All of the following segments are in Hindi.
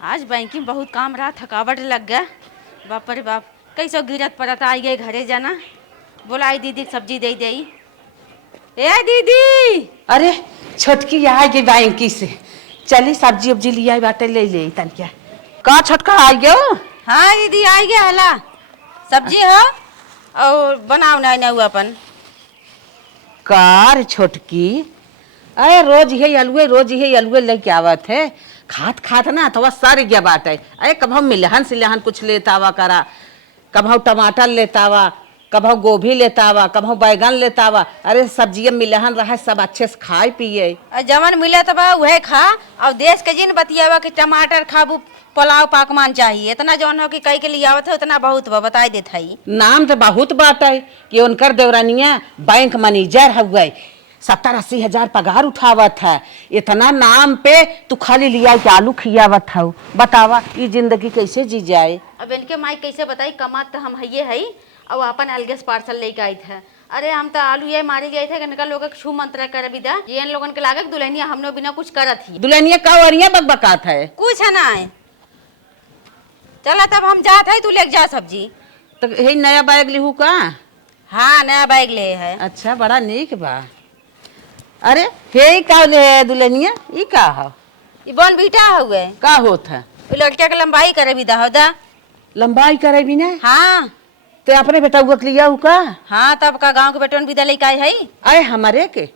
आज बैंकिंग बहुत काम रहा, थकावट लग गया। बाप रे बाप, कैसे गिरत पड़त आई गए घरे जाना। बोलाई दीदी सब्जी दे दे। ए दीदी, अरे छोटकी आ गई बैंकी से, चली सब्जी उब्जी लिया बाटे ले तनिया। का छोटका आ गयो? हाँ दीदी आई गया हला सब्जी हो और बनाओ ना ना अपन कार छोटकी, अरे रोज ही अलुए लेके आवत है। खात खात ना तो सर गया बाटे। अरे कभो मिलहन सिलहन कुछ लेता हुआ करा, कभो टमाटर लेता हुआ, कभो गोभी लेता हुआ, कभो बैगन लेता हुआ। अरे सब्जियां मिलहन रहा सब अच्छे से खाए पिए। जमन मिले तो वह खा। और देश के जिन बतियावा कि टमाटर खाबू, पुलाव पाकमान चाहिए, इतना जौन हो कि कई के लिए आवत है उतना बहुत बा, बताई देत हई। नाम तो बहुत बाटे कि उनकर देवरानिया बैंक मैनेजर हुए, 70-80 हजार पगार उठावत है। इतना नाम पे तू खाली लिया के आलू खियावत है। बतावा ये जिंदगी कैसे जी जाए। अब इनके माई कैसे बताई, कमात तो हम हइये हई और अपन अलगेस पार्सल लेके आई थे। अरे हम तो आलू ये मारे गए थे कि लोग छू मंत्र कर विदा ये इन लोगन के लागे दुल्हनिया हमने बिना कुछ करत ही। दुल्हनिया का वरिया बकबकात है कुछ है ना। चला तब हम जात है, तू लेके जा सब्जी। तो यही नया बैग लिहू का? हाँ नया बैग ले है। अच्छा बड़ा नीक बा। अरे हे का ले दुल्हनिया, ई का हो? ये बन बीटा हुए का होत है? लड़किया के लंबाई करे विदा हो दा। लंबाई करे भी ना? हाँ ते अपने बेटा हुआ लिया हु का? हाँ तब का गांव के बेटन विदा लेके आई है। अरे हमारे के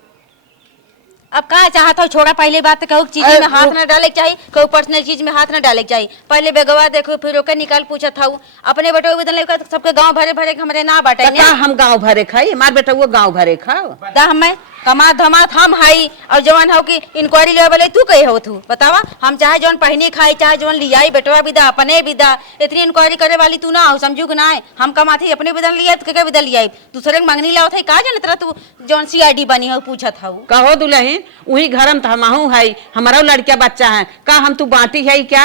अब कहाँ चाहत हो, छोड़ा पहले बात कहूँ चीज में हाथ न डाले के चाहिए, कहूँ पर्सनल चीज में हाथ न डाले के चाहिए। पहले बेगवा देखो फिर ओके निकाल पूछत हूँ। अपने बेटे विदा लेके सबके गांव भरे भरे हमारे ना बाटे का हम गांव भरे खाई, हमारे बेटा वो गांव भरे खाओ। दा हमें कमा धमात हम हाई और जवान हो कि इंक्वायरी ले वाले तू कहे हो तू बतावा। हम चाहे जवन पहनी खाई चाहे जवन लियाई बेटवा विदा अपने विदा, इतनी इंक्वायरी करे वाली तू ना हो, समझू कि ना है। हम कमाती अपने विदा लिया तो क्या विदा लियाई, दूसरे के मंगनी लाओ थे का जाने तेरा तू जवन CID बनी हो पूछत हो। कहो दुल्हन वही घर में हमहू है, हमारा लड़किया बच्चा है का हम तू बांटी है क्या?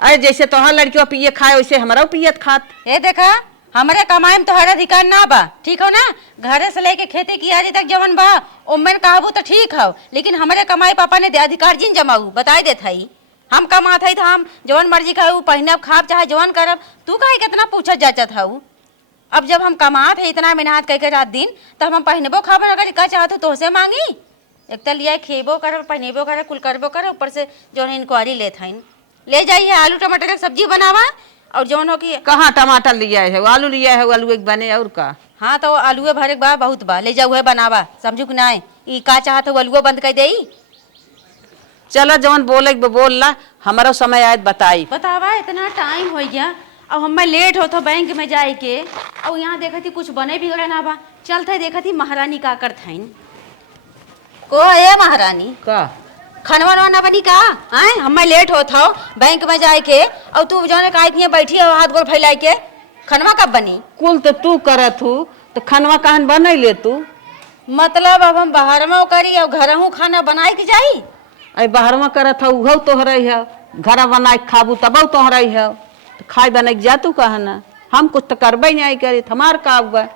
अरे जैसे तोहर लड़कियों पिए खाए वैसे हमारा पियत खात। ए देखा हमारे कमाई में तो हर अधिकार ना बा, ठीक हो ना। घरे से लेके खेती कियारी तक जवन बा ओमेन कहबू तो ठीक हो, लेकिन हमारे कमाई पापा ने अधिकार जिन जमाऊ बताई देत हई। हम कमात हई तो हम जवन मर्जी खाऊ पहनब खाब चाहे जवन करब, तू काहे कितना पूछत जाचत हऊ। अब जब हम कमात है इतना मेहनत करके रात दिन तो हम पहनबो खाब अगर का चाहत तो से मांगी। एक तो लिया खेबो कर पहनेबो कर कुल करबो कर, ऊपर से जौन इंक्वायरी लेत हईन। ले जाइए आलू टमाटर की सब्जी बनावा और जौन हो कि कहाँ टमाटर लिया है, आलू लिया है, आलू एक बने और का। हाँ तो आलूए भरे बा बहुत बा, ले जाऊ है बनावा, समझू कि ना। ई का चाहत हो आलूओ बंद कर दे। चलो जवन बोले बोल ला, हमारा समय आयत बताई। बतावा इतना टाइम हो गया अब हमें लेट हो तो बैंक में जाए के, और यहाँ देखा थी कुछ बने भी ना बा। चलते देखा थी महारानी का करत हईन को ए महारानी का खनवा ना बनी का आए हमें लेट होत हो बैंक में जाए के, और तू जो का बैठी हो हाथ गोड़ फैला के, खनवा कब बनी? कुल तो तू करत हूँ तो खनवा कहन बना ले तू। मतलब अब हम बाहर में करी और घर हूँ खाना बनाए के जाई? अरे बाहर में करत हो उहो तोहर है, घर बनाए खाबू तब तोहर है, तो खाए बना के जा तू कहना। हम कुछ तो करबे नहीं करी, हमार का हुआ।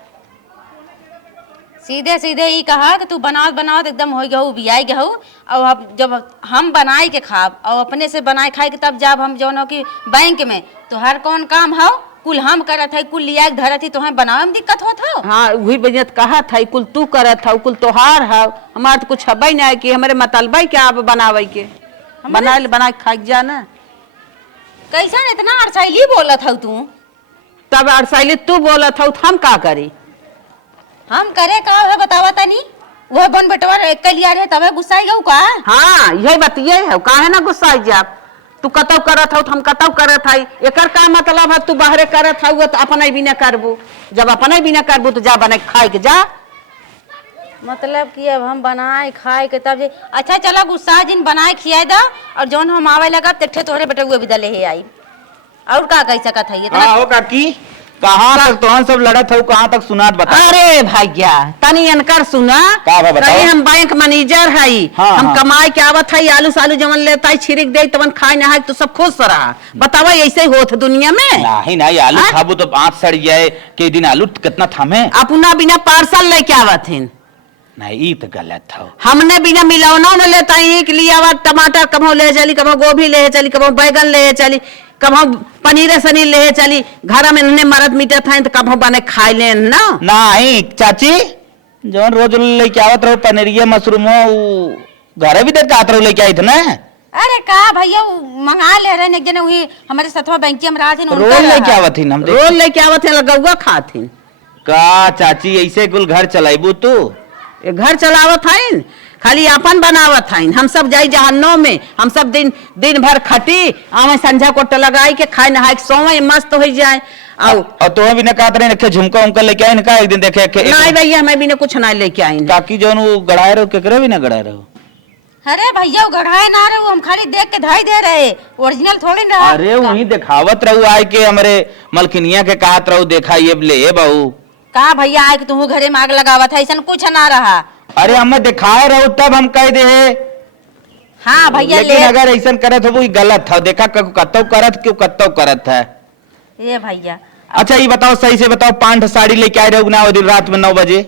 सीधे सीधे ही कहा कि तू बनावत बनावत एकदम हो गया बियाई गया। और अब जब हम बनाए के खाब और अपने से बनाए खाए के तब जब हम जो कि बैंक में तो हर कौन काम हो कुल हम करत है, कुल लिया धरत ही तो हम बनावे में दिक्कत होत हो। हाँ वही बजत कहा था कुल तू करत हो कुल तोहार है, हमार तो कुछ हबे नहीं कि हमारे मतलबे क्या आप बनावे के बना के खा जाना। कैसा इतना अड़साइली बोलत हो तू? तब अड़साइली तू बोलत हो हम का करी? हम करे का है बतावा तनी। वह बन बेटवा एक लिया रहे तब गुस्सा आई गऊ का? हाँ यही बतिये है, काहे ना गुस्सा जा। तू कतौ करत हो हम कतौ करत हई, एकर का मतलब है तू बाहरे करत हउ तो अपने भी न करबू। जब अपने भी न करबू तो जा बना खाए के जा। मतलब कि अब हम बनाए खाए के तब जे अच्छा चला गुस्सा जिन बनाए खियाए दा और जौन हम आवे लगा तेठे तोहरे बेटे हुए विदा ले आई। और का कह सकत है इतना? हो काकी कहाँ तक तोहन सब लड़त हो, कहाँ तक सुनात बता। अरे भैया तनी अनकर सुना, कहीं हम बैंक मैनेजर हई। हाँ, हम हाँ। कमाए के आवत हई, आलू सालू जवन लेता है छिड़क दे तवन खाए ना तो सब खुश रहा। बतावा ऐसे होत दुनिया में? नहीं आलू खाबू तो आँख सड़ जाए। के दिन आलू कितना थामे अपना बिना पार्सल लेके आवत हिन। नहीं ई तो गलत हो। हमने बिना मिलौना न लेता ही के लिए आवा टमाटर कभो ले चली, कभो गोभी ले चली, कभो बैगन ले चली, कभो पनीर सनी ले चली। घर में इन्ने मरद मीटे था तो कभो बने खाए ले ना। नहीं चाची जौन रोज लेके आवत रहो पनीरिया मशरूमो घरे भी देख आत रहो लेके आई थे ना। अरे का भैया मंगा ले रहे एक जने वही हमारे सतवा बैंकिया में रहा थी रोज लेके आवत थी हम रोज लेके आवत है लगौआ खाथिन का चाची ऐसे कुल घर चलाइबू तू। ये घर चलावत हईन खाली अपन बनावत हईन। हम सब जाई जहन्नो में, हम सब दिन भर खटी आवे संझा कोट लगाई के खाए नहाए के सोवे मस्त हो जाए। और तो भी ना कहत रहे नखे झुमका उमका लेके आई ना एक दिन देखे नहीं भैया हमें भी कुछ ना लेके आई ताकि जौन वो गड़ाए रहो केकरे भी ना गड़ाए रहो। अरे भैया वो गढ़ाए ना रहे, हम खाली देख के धाई दे रहे, ओरिजिनल थोड़ी ना। अरे वही दिखावत रहू आए के हमारे मलकिनिया के कहत रहू देखा ये ले बहू का भैया आए कि तुम घरे में आग लगावत है, ऐसा कुछ ना रहा। अरे हमें दिखाए रहो तब हम कह दे। हाँ भैया लेकिन अगर ऐसा करत हो वो गलत था। देखा कत्तो करत क्यों कत्तो करत है। ये भैया अच्छा ये बताओ सही से बताओ 5 साड़ी लेके आए रहो ना वो दिन रात में 9 बजे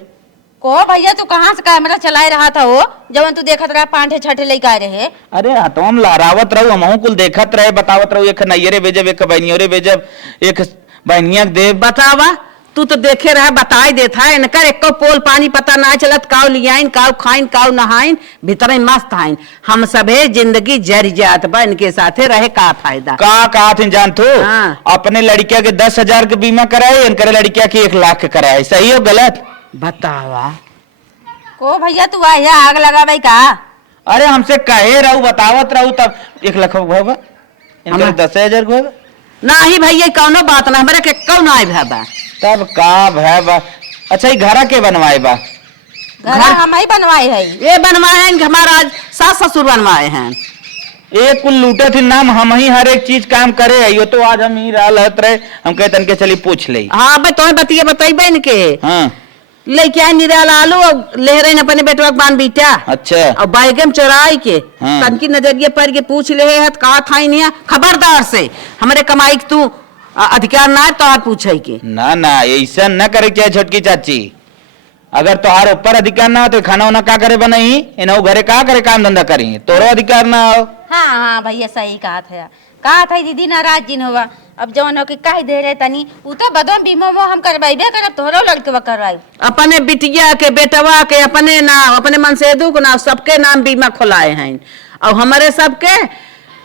को भैया तू कहाँ से कैमरा चलाए रहा था वो जब तू देखत रहा 5 छठे लेके आए रहे। अरे हाँ तो हम लहरावत रहू हम कुल देखत रहे बतावत रहू एक नैयरे भेजब एक बहनियोरे भेजब एक बहनिया दे बतावा तू तो देखे रहा बताई देता है इनकर एक पोल पानी पता ना चलत काव लियाइन काव खाइन काव नहाइन भीतर मस्त हाइन। हम सबे जिंदगी जर जात बा इनके साथे रहे का फायदा। का कहा थी जान तू हाँ। अपने लड़किया के 10,000 के बीमा कराए इनकर लड़किया के 1 लाख के कराए सही हो गलत बतावा। को भैया तू आया आग लगा भाई का। अरे हमसे कहे रहू बतावत रहू तब 1 लाख होगा इनकर 10,000 होगा नहीं भैया कौनो बात ना हमारे के कौन आए भाबा तब का है बा। अच्छा ये घरा के बनवाए बा घर हम ही बनवाए है। ये बनवाए हैं हमारा आज सास ससुर बनवाए हैं। एक कुल लूटे थे नाम हम ही हर एक चीज काम करे है यो तो आज हम ही रहत रहे हम कहते तन के चली पूछ ले। हाँ भाई तुम्हें बतिए बताइबे इनके हाँ लेके आए निराल आलू और ले रहे अपने बेटवा बान बीटा अच्छा और बैगन चोराई के हाँ। तनकी नजरिए पर के पूछ ले है कहा था नहीं खबरदार से हमारे कमाई के तू अधिकार ना है तो पूछे के ना ना ऐसा न करे चाहे छोटकी चाची अगर तोहार ऊपर अधिकार ना हो तो खाना वाना का करे बनाई इन घरे का करे काम धंधा करी तोरो अधिकार ना हो। हाँ हाँ भैया सही कहा था दीदी नाराज जिन हुआ अब जवन हो कि कह दे रहे तनी उ तो बदम बीमा हम करवाइबे करब तोहरो लड़के करवाई अपने बिटिया के बेटवा के अपने नाम अपने मनसेदू के नाम सबके नाम बीमा खोलाए हैं और हमारे सबके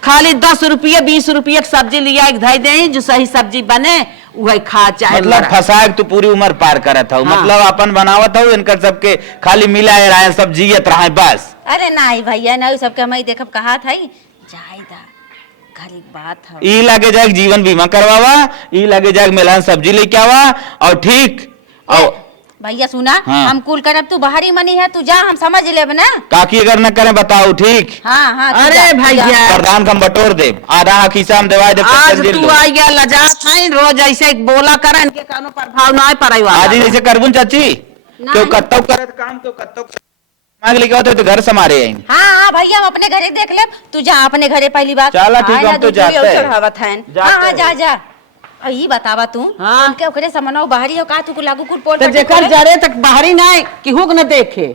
खाली 10 रुपये 20 रुपये की सब्जी लिया धई दे जो सही सब्जी बने वही खा चाहे मतलब फंसा तू पूरी उम्र पार करत हो। हाँ। मतलब अपन बनावत हो इनकर सबके खाली मिलाए रहे सब जियत रहे बस। अरे नहीं भैया नहीं सबके हम देखब कहा था जायदा खाली बात है ई लगे जाए जीवन बीमा करवावा ई लगे जाए मेला सब्जी लेके आवा और ठीक और भैया सुना हाँ। हम कुल करब तू बाहरी मनी है तू जा हम समझ लेब ना काकी अगर न करे बताओ ठीक। हाँ हाँ तू अरे जा, तू भैया। जा। प्रधान हम बटोर दे आधा हिस्सा हम देवा दे आज तू आ गया लजा था रोज ऐसे बोला कर इनके कानों प्रभाव ना पड़े आज ही जैसे करबुन चाची क्यों कत्तो करत काम क्यों कत्तो मांग लेके आओ तो घर समारे आएंगे। हाँ हाँ भैया हम अपने घरे देख ले तू जा अपने घरे पहली बार चला ठीक हम तो जाते हैं। हाँ हाँ जा जा ई बतावा तू हाँ। उनके ओकरे समनौ बाहरी हो का तू लागू कुल पोल तो पर जेकर जरे तक बाहरी ना कि हुक न देखे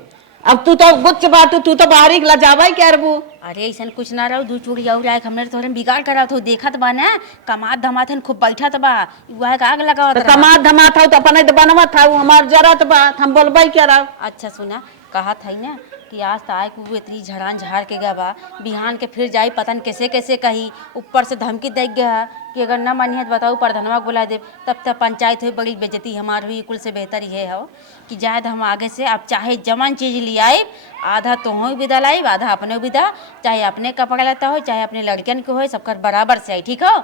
अब तू तो गुच्छ बात तू तो बाहरी लजावा क्या रबू। अरे ऐसा कुछ ना रहो 2 चूड़ी और लायक हमने तोरे बिगाड़ करा तो देखत बा ना कमात धमात हन खूब बैठत बा वह आग लगावत तो कमात धमात हो तो अपने तो बनवा था हमार जरूरत बात हम बोलबाई क्या रहा। अच्छा सुना कहा था ना कि आज तो आए को इतनी झड़ान झाड़ के गया बा बिहान के फिर जाई पतन कैसे कैसे कही ऊपर से धमकी दे गया कि अगर न मानी है तो बताओ प्रधानवा बुला दे तब तक पंचायत हुई बड़ी बेइज्जती हमार हुई कुल से बेहतर ये हो कि जायद हम आगे से अब चाहे जमन चीज ले आए आधा तुहों विदा लाइब आधा अपने विदा चाहे अपने कपड़ा लेता हो चाहे अपने लड़कियन के हो सबकर बराबर से आई ठीक हो।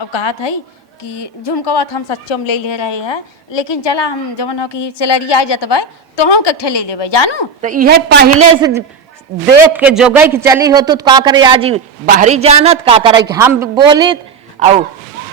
अब कहा था कि झुमकवा हम सच्चो में ले रहे हैं लेकिन चला हम जवन हो कि सैलरी आ जतबे तो हम कट्ठे ले लेबे जानू तो यह पहले से देख के जोगई की चली हो तो का करे आज बाहरी जानत का करे हम बोलित और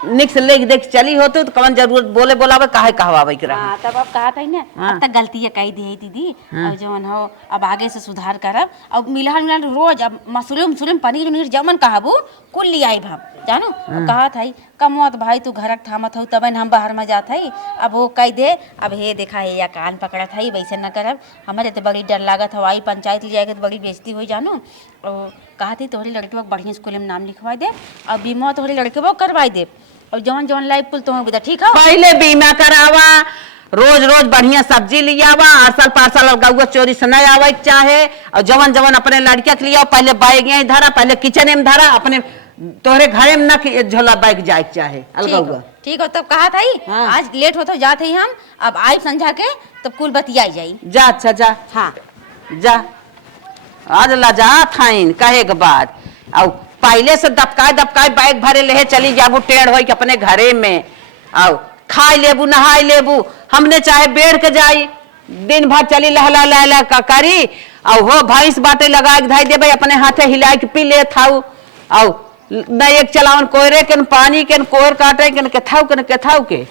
निक्स लेके देख चली होती तो कौन जरूरत बोले बोलावे काहे कहवावे के रहा। हाँ, तब अब कहा था ना अब तक गलती कही दी दीदी। अब जवन हो अब आगे से सुधार करब। अब मिलहन मिलहन रोज अब मशरूम सुरूम पनीर उनीर जमन कहबू कुल लियाई हम जानो। कहा था कमौत भाई तू घर थामत हो तब हम बाहर में जात हई। अब वो कह दे अब हे देखा है या कान पकड़त हई वैसे न करब। हमारे तो बड़ी डर लागत हवाई पंचायत ले जाएगा तो बड़ी बेइज्जती हो जानो। और कहा थी तोहरी लड़के को बढ़िया स्कूल में नाम लिखवा दे और बीमा तोहरी लड़के को करवाई दे और जवन जवन लाइफ कुल तुम्हें बता ठीक है। पहले बीमा करावा, रोज रोज बढ़िया सब्जी लियावा, आरसल पार्सल गौआ चोरी से नहीं आवे चाहे। और जवन जवन अपने लड़किया के लिया पहले बाइक यहीं धरा, पहले किचन में धरा, अपने तोहरे घरे में न झोला बाइक जाए चाहे अलगौआ। ठीक हो तब कहा था हाँ। आज लेट होता जात ही हम अब आई समझा के तब कुल बतियाई जाई। जा अच्छा जा हाँ जा आज लजा थाइन कहे के बाद और पहले से दबकाए बैग भरे ले चली जाबू टेढ़ हो के अपने घरे में। आओ खाई लेबू नहाई लेबू, हमने चाहे बेड़ के जाई दिन भर चली लहला लहला का करी और हो भैंस बाटे लगा के धाई देबे अपने हाथे हिला के पी ले थाऊ। और न एक चलावन कोयरे के न पानी के न कोहर काटे के न केथाऊ के